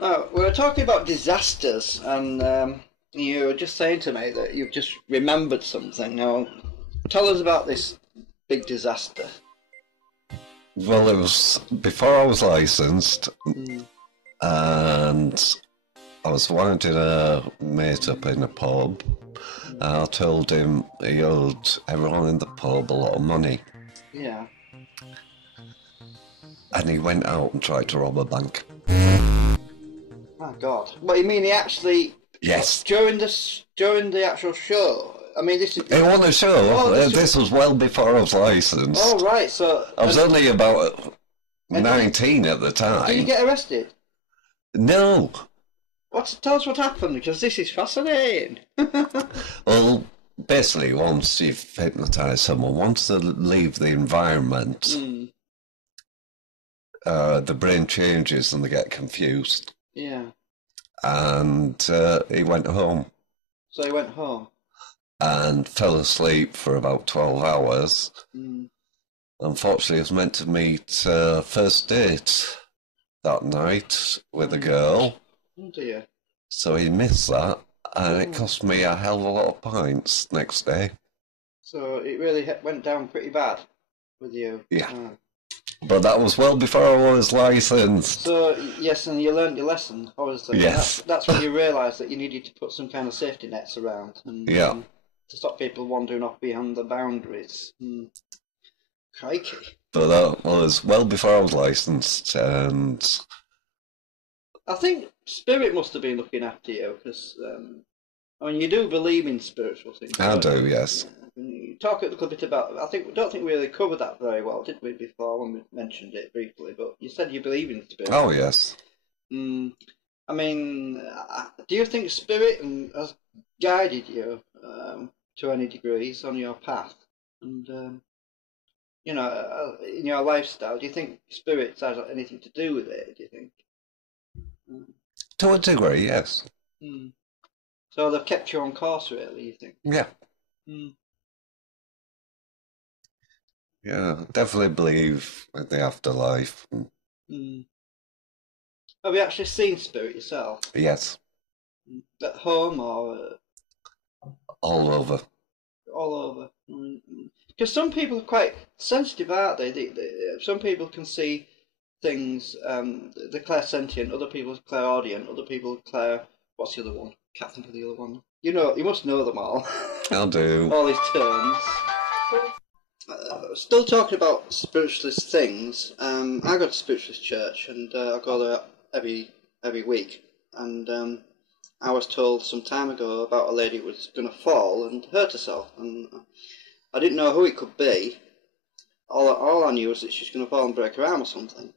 Oh, we were talking about disasters, and you were just saying to me that you've just remembered something. Now, tell us about this big disaster. Well, it was before I was licensed, and I was winding a mate up in a pub. I told him he owed everyone in the pub a lot of money. Yeah. And he went out and tried to rob a bank. Oh God! What you mean? He actually? Yes. During the actual show. I mean, this is. It wasn't a show. Oh, this was well before I was licensed. Oh right, so I was only about 19 at the time. Did you get arrested? No. Tell us what happened, because this is fascinating. Well, basically, once you've hypnotised someone, once they leave the environment, the brain changes and they get confused. Yeah. And he went home. So he went home? And fell asleep for about 12 hours. Unfortunately, he was meant to meet first date that night with a girl. Oh dear. So he missed that, and it cost me a hell of a lot of pints next day. So it really went down pretty bad with you? Yeah. But that was well before I was licensed. So, yes, and you learnt your lesson, obviously. Yes. That's when you realised that you needed to put some kind of safety nets around. And, yeah. To stop people wandering off beyond the boundaries. Crikey. But that was well before I was licensed, and I think Spirit must have been looking after you, because, I mean, you do believe in spiritual things. I do, yes. You talk a little bit about, don't think we really covered that very well, did we, before, when we mentioned it briefly, but you said you believe in Spirit. Oh, yes. I mean, do you think Spirit has guided you to any degrees on your path? And, you know, in your lifestyle, do you think Spirit has anything to do with it, do you think? To a degree, yes. So they've kept you on course, really, you think? Yeah. Yeah, definitely believe in the afterlife. Have you actually seen Spirit yourself? Yes. At home or? All over. All over. Because some people are quite sensitive, aren't they? Some people can see things, the clairsentient, other people are clairaudient, other people are what's the other one? Can't think of the other one. You know, you must know them all. I do. All these terms. Still talking about spiritualist things. I go to spiritualist church, and I go there every week. And I was told some time ago about a lady who was going to fall and hurt herself, and I didn't know who it could be. All I knew was that she was going to fall and break her arm or something.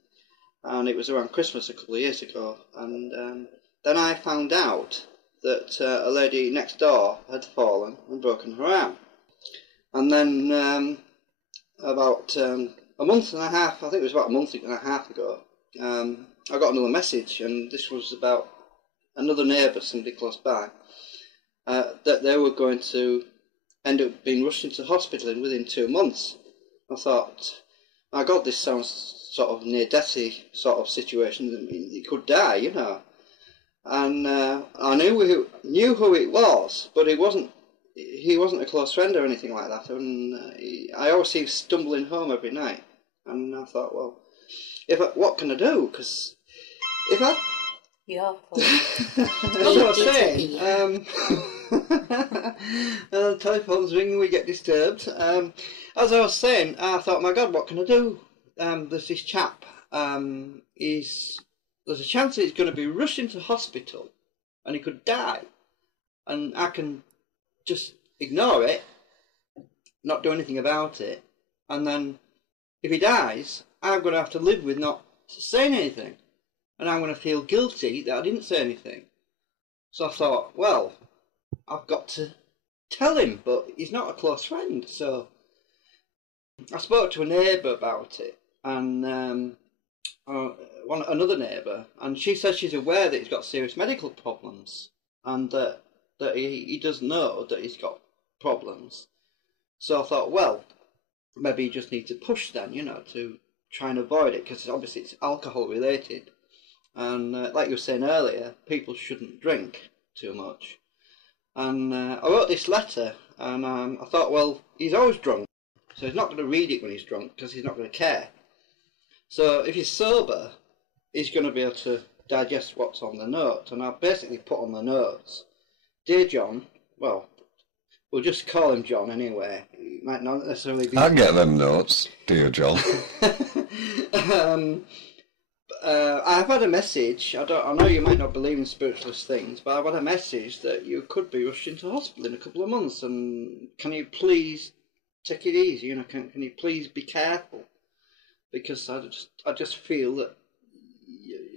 And it was around Christmas a couple of years ago. And then I found out that a lady next door had fallen and broken her arm. And then about a month and a half, I think it was about a month and a half ago, I got another message, and this was about another neighbour, somebody close by, that they were going to end up being rushed into hospital within 2 months. I thought, my God, this sounds sort of near-deathy sort of situation. I mean, he could die, you know. And I knew who it was, but he wasn't a close friend or anything like that. And I always see him stumbling home every night. And I thought, well, what can I do? Because if I... Yeah. That's what I was saying. The telephone's ringing, we get disturbed. As I was saying, I thought, my God, what can I do? There's this chap, there's a chance that he's going to be rushed into hospital and he could die. And I can just ignore it, not do anything about it. And then if he dies, I'm going to have to live with not saying anything. And I'm going to feel guilty that I didn't say anything. So I thought, well, I've got to tell him, but he's not a close friend. So I spoke to a neighbour about it, and another neighbour, and she says she's aware that he's got serious medical problems, and that he does know that he's got problems. So I thought, well, maybe you just need to push then, you know, to try and avoid it, because obviously it's alcohol related. And like you were saying earlier, people shouldn't drink too much. And I wrote this letter, and I thought, well, he's always drunk, so he's not going to read it when he's drunk because he's not going to care. So if he's sober, he's going to be able to digest what's on the note. And I basically put on the notes, "Dear John," well, we'll just call him John anyway. He might not necessarily be... I'll get them notes, dear John. I've had a message. I know you might not believe in spiritualist things, but I've had a message that you could be rushed into hospital in a couple of months, and can you please take it easy? You know, can you please be careful? Because I just feel that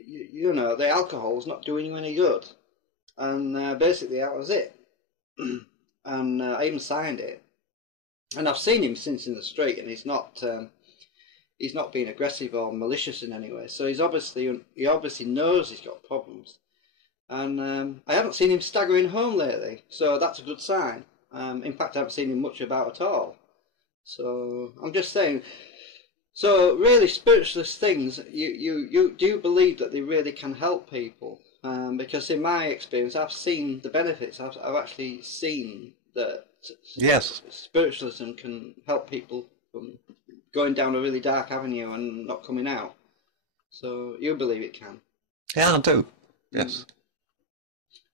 you know, the alcohol's not doing you any good. And basically that was it. And I even signed it. And I've seen him since in the street, and he's not being aggressive or malicious in any way. So he obviously knows he's got problems. And I haven't seen him staggering home lately, so that's a good sign. In fact, I haven't seen him much about at all. So I'm just saying. So really, spiritualist things, you do believe that they really can help people? Because in my experience, I've seen the benefits. I've actually seen that yes, spiritualism can help people from going down a really dark avenue and not coming out. So you believe it can? Yeah, I do. Yes.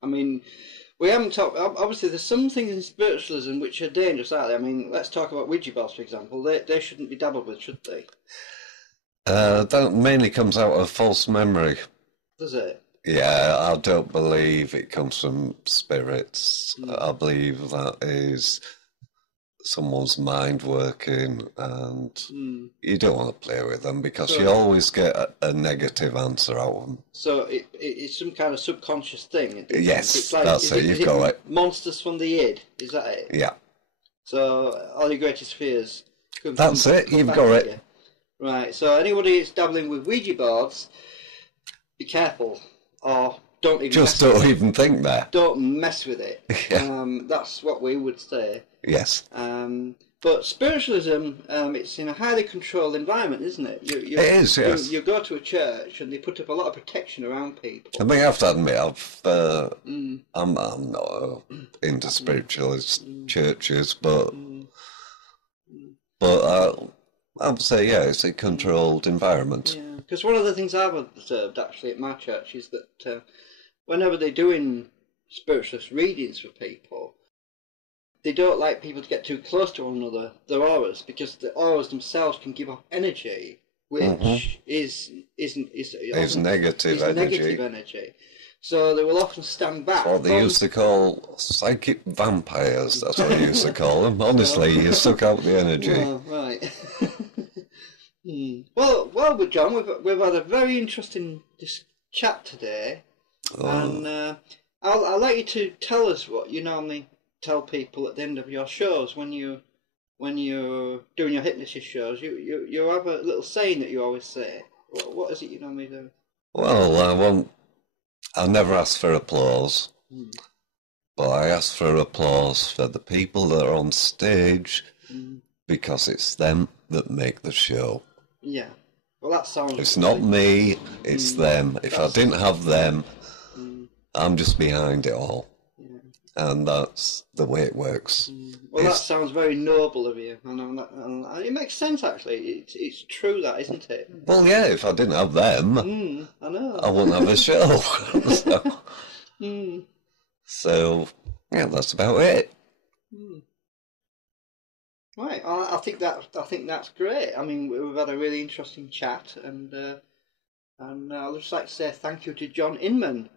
I mean, we haven't talked... Obviously, there's some things in spiritualism which are dangerous, aren't they? I mean, let's talk about Ouija boards, for example. They shouldn't be dabbled with, should they? That mainly comes out of false memory. Does it? Yeah, I don't believe it comes from spirits. I believe that is someone's mind working, and you don't want to play with them because you always get a negative answer out of them. So it's some kind of subconscious thing. Yes, it's like, that's it. You've got it. Monsters from the id, is that it? Yeah. So all your greatest fears. That's it. You've got it. You. Right. So anybody that's dabbling with Ouija boards, be careful, or don't even think that. Don't mess with it. Yeah. That's what we would say. Yes. But spiritualism, it's in a highly controlled environment, isn't it? It is, yes. You go to a church and they put up a lot of protection around people. I mean, I have to admit, I'm not into spiritualist churches, but I would say, yeah, it's a controlled environment. Yeah, because one of the things I've observed, actually, at my church is that whenever they're doing spiritualist readings for people, they don't like people to get too close to one another, their auras, because the auras themselves can give off energy, which is negative energy. So they will often stand back. What they used to call psychic vampires, that's what they used to call them. Honestly, you suck out the energy. Oh, right. Well, John, we've had a very interesting chat today, and I'll like you to tell us what you normally tell people at the end of your shows when you're doing your hypnosis shows. You have a little saying that you always say. What is it you normally do? Well, I never ask for applause, but I ask for applause for the people that are on stage because it's them that make the show. Yeah. Well, that sounds... It's not me, it's them. If I didn't have them, I'm just behind it all. And that's the way it works. Well, that sounds very noble of you, and it makes sense, actually. It's true, that, isn't it? Well, yeah, if I didn't have them, I know. I wouldn't have a show. So, yeah, that's about it. Right, I think that's great. I mean, we've had a really interesting chat, and I'd just like to say thank you to John Inman.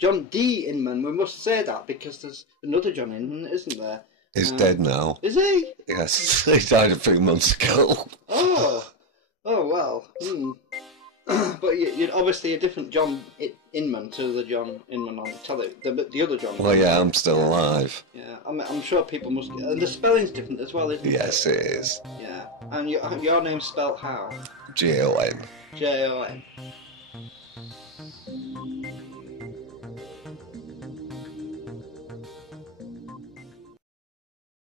John D. Inman, we must say that because there's another John Inman, isn't there? He's dead now. Is he? Yes, he died a few months ago. Oh well. But you're obviously a different John Inman to the John Inman on the other John. Well, yeah, I'm still alive. Yeah, I'm sure people must... And the spelling's different as well, isn't it? Yes, it is. Yeah, and your name's spelled how? Jon. Jon.